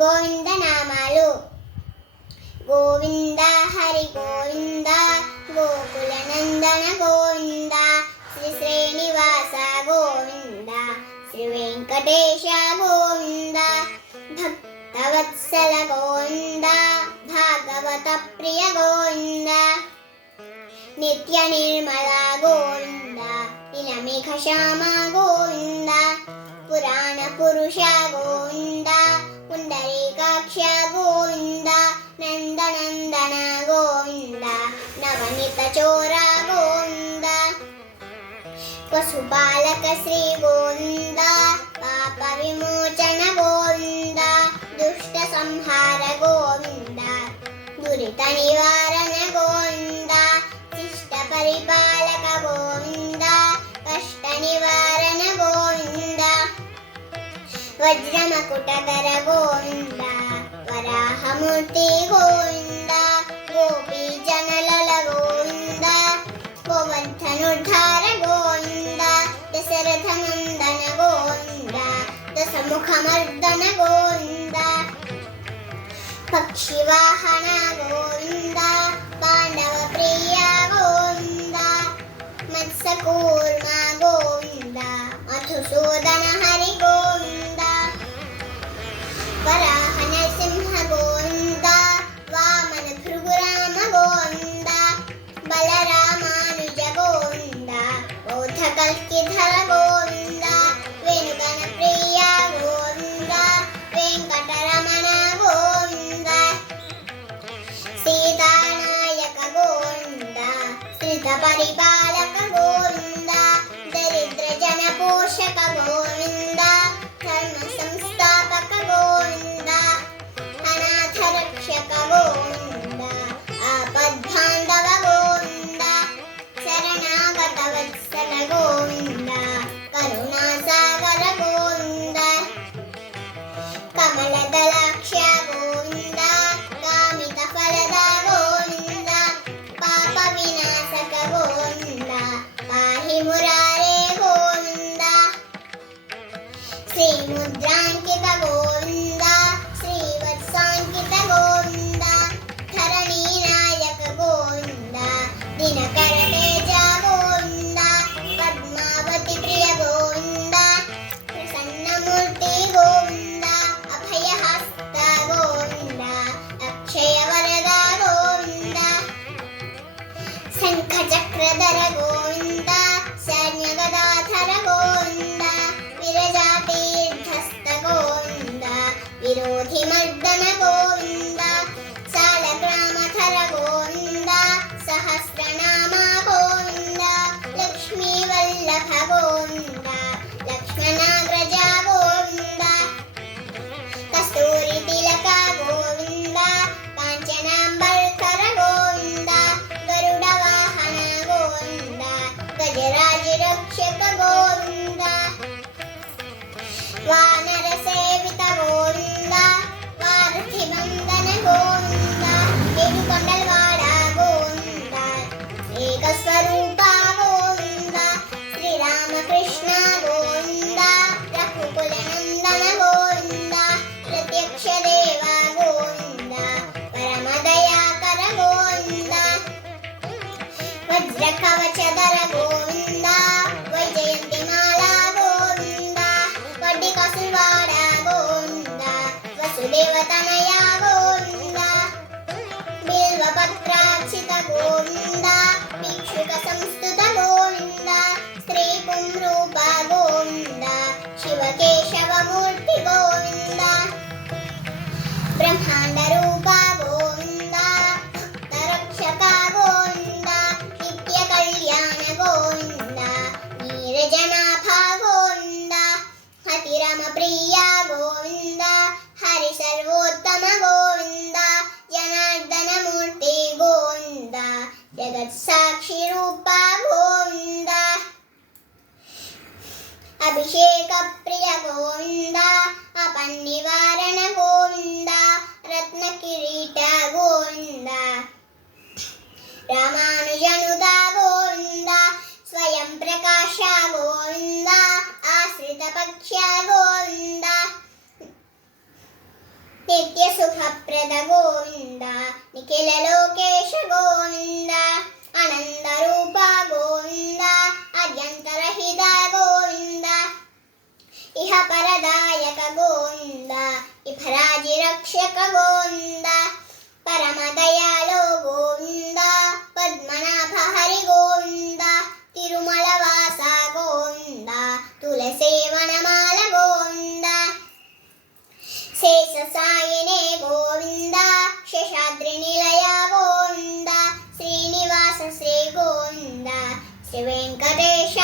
గోవింద నామాలు. గోవింద హరి గోవింద, గోకుల నందన గోవింద, శ్రీ శ్రీనివాస గోవింద, శ్రీ వెంకటేశ గోవింద, భక్తవత్సల గోవింద, భాగవత ప్రియ గోవింద, నిత్య నిర్మల గోవింద, నీలమేఘ శ్యామ గోవింద, పురాణ పురుష గోవింద, పుండరీకాక్ష గోవింద, నందనందన గోవింద, నవనిత చోర గోవింద, పశుపాలక శ్రీ గోవింద, పాప విమోచన గోవింద, దుష్ట సంహార గోవింద, దురిత నివారణ గోవింద, శిష్ట పరిపాలక గోవింద, కష్ట నివారణ గోవింద, వజ్రమకుటధర గోవింద, వరాహమూర్తి గోవింద, గోపీ జనలల గోవింద, గోవర్ధనుద్ధార గోవింద, దశరథ నందన గోవింద, దశముఖమర్దన గోవింద, పక్షివాహన గోవింద, పాండవ ప్రియ గోవింద, మత్స్యకూర్మ గోవింద, మధుసూదన హరి గోవింద, వరాహ నరసింహ గోవింద, వామన భృగురామ గోవింద, బలరామానుజ గోవింద, బౌద్ధ కల్కిధర గోవింద, వేణుగణ ప్రియ గోవింద, వెంకటరమణ గోవింద, సీతానాయక గోవింద, శ్రిత పరిపాలక గోవింద, దరిద్ర జన పోషక గోవింద, ధర్మ సంస్థాపక గోవింద, అనాథ రక్షక గోవింద, ఆపద్బాంధవ గోవింద, శరణాగత వత్సల గోవింద, కరుణాసాగర గోవింద, కమలదలాక్ష గోవింద, కామిత ఫలద గోవింద, పాప వినాశక గోవింద, పాహి మురారే గోవింద, శ్రీముద్రాంకిత గోవింద, శ్రీవత్సాంకిత గోవింద, ధరణీ నాయక గోవింద, దినకర తేజ గోవింద, పద్మావతి ప్రియ గోవింద, ప్రసన్నమూర్తి గోవింద, అభయహస్త గోవింద, అక్షయ వరద గోవింద, శంఖ చక్రధర గోవింద, శరణ్య గదాధర గోవింద, విరజాతీర్థస్థ గోవింద, విరోధి మర్దన గోవింద, సాలగ్రామధర గోవింద, సహస్రనామ గోవింద, లక్ష్మీ వల్లభ గోవింద, లక్ష్మణాగ్రజ గోవింద, కస్తూరి తిలక గోవింద, కాంచనాంబర్ధర గోవింద, గరుడ వాహన గోవింద, గజరాజ రక్షక గోవింద, వానర సేవిత గోవింద, వారధి వందన గోవింద, ఏడుకొండలవాడ గోవింద, ఏకస్వరూప గోవింద, శ్రీరామకృష్ణ గోవింద, రఘుకుల నందన గోవింద, ప్రత్యక్ష దేవ గోవింద, పరమ దయాకర గోవింద, వజ్ర కవచధర గోవింద, వైజయంతి మాల గోవింద, వడ్డి కసువాడ గోవింద, వసుదేవ తనయ గోవింద, బిల్వపత్రాక్షిత గోవింద, భిక్షుక సంస్థుత గోవింద, స్త్రీ పుంరూప గోవింద, శివకేశవమూర్తి గోవింద, బ్రహ్మాండ రూప గోవింద, భక్తరక్షక గోవింద, నిత్య కళ్యాణ గోవింద, నీరజనాభ గోవింద, హతిరమ ప్రియ గోవింద, హరి సర్వోత్తమ గోవింద, జనార్దన మూర్తి గోవింద, జగత్ సాక్షి రూప గోవింద, అభిషేక ప్రియ గోవింద, అపన్నివారణ గోవింద, రత్న కిరీట గోవింద, రామానుజనుద గోవింద, స్వయం ప్రకాశ గోవింద, ఆశ్రిత పక్ష గోవింద, అఖండ గోవింద నిఖిల లోకేశ గోవింద అనంత రూప గోవింద అర్యంతరహిత గోవింద ఇహ పరదాయక గోవింద ఇహరాజి రక్షక గోవింద పరమ దయాళో గోవింద పద్మనాభ హరి గోవింద తిరుమల వాస గోవింద తులసి వనమాల గోవింద శేష సాయినే గోవింద శేషాద్రి నిలయ గోవింద శ్రీనివాస శ్రీ గోవింద శ్రీ వెంకటేశ